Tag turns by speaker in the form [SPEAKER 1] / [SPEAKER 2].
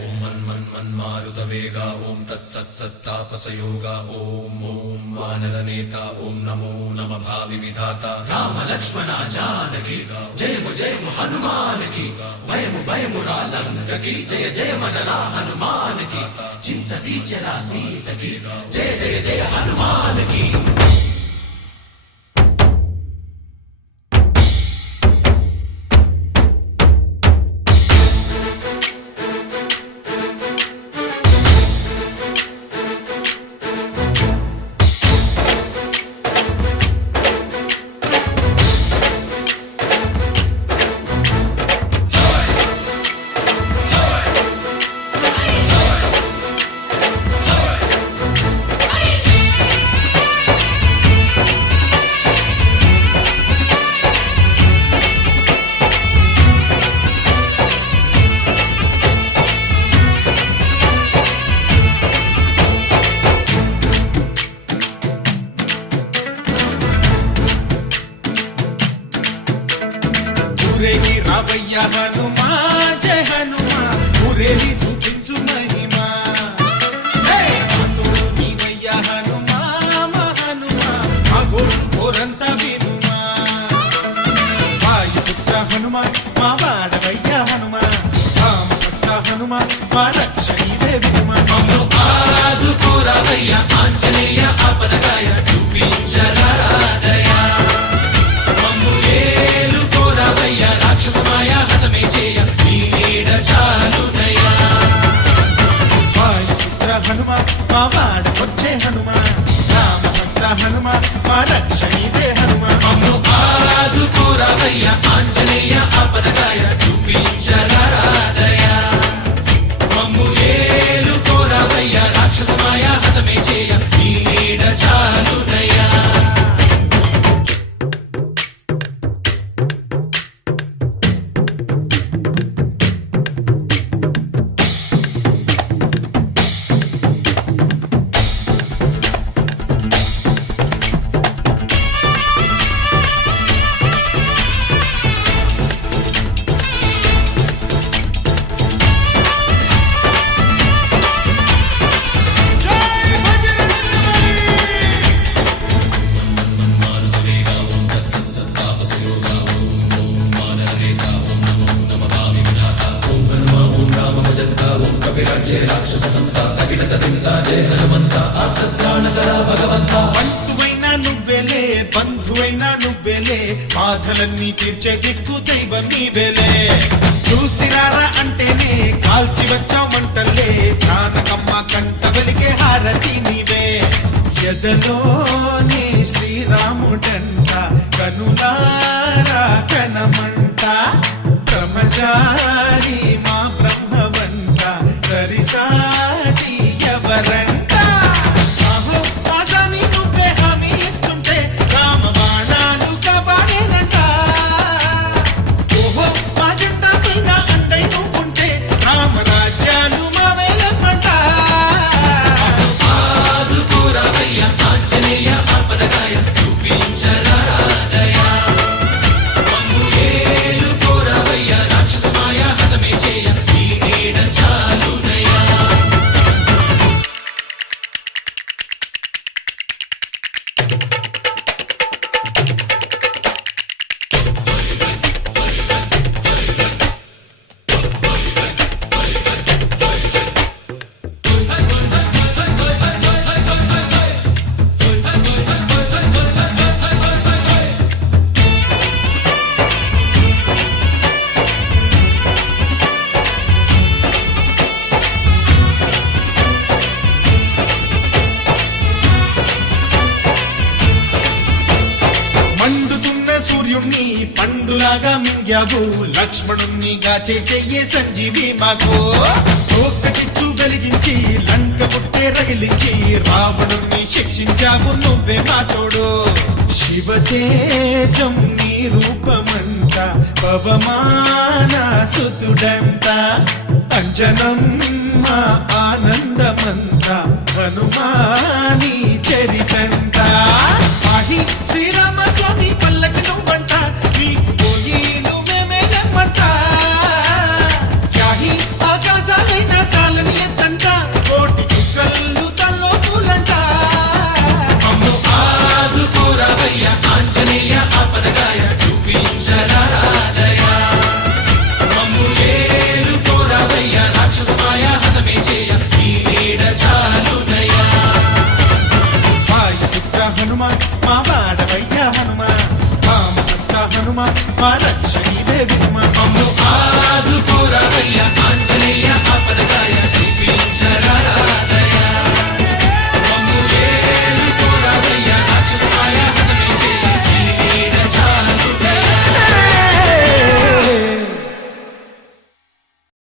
[SPEAKER 1] ఓం మన్ మన్ మన్మారుత వేగ ఓం తత్సత్ సత్తాపసయోగ ఓం ఓం వానర నేత ఓం నమో నమ భావి విధాత. రామ లక్ష్మణ జానకి జయము జయము హనుమానకి భయము భయము రాలంకకి జయ జయ మనరా హనుమానకి చింత తీర్చరా సీతకి జయ జయ
[SPEAKER 2] రావయ్య హనుమా జయ హనుమా ఊరేరి చూపి మా వాడ వచ్చే హనుమ రామభక్త హనుమ మా రక్షణీదే హనుమ మమ్ము ఆదుకోరావయ్య ఆంజనేయ బంధువైన నువ్వెలే బంధువైన నువ్వెలే బాధలన్నీ తీర్చే దిక్కు దైవం నీవేలే. చూసిరారా అంటేనే కాల్చి వచ్చావు మంటలే జానకమ్మ కంట వెలిగే హారతి నీవే. ఎదలోనే శ్రీరాముడంట కనులారా కనమంట బ్రహ్మచారి the time. చేశావు? లక్ష్మణుణ్ణి గాచే చెయ్యే సంజీవి మాకు. ఒక్క చిచ్చు వెలిగించి లంక పుట్టే రగిలించి రావణుణ్ణి శిక్షించావు నువ్వే మా తోడు శివతేజం నీ రూపమంట పవమాన సుతుడంట. అంజనం మా ఆనందమంత హనుమాని చరితంట మా వాడవయ్యా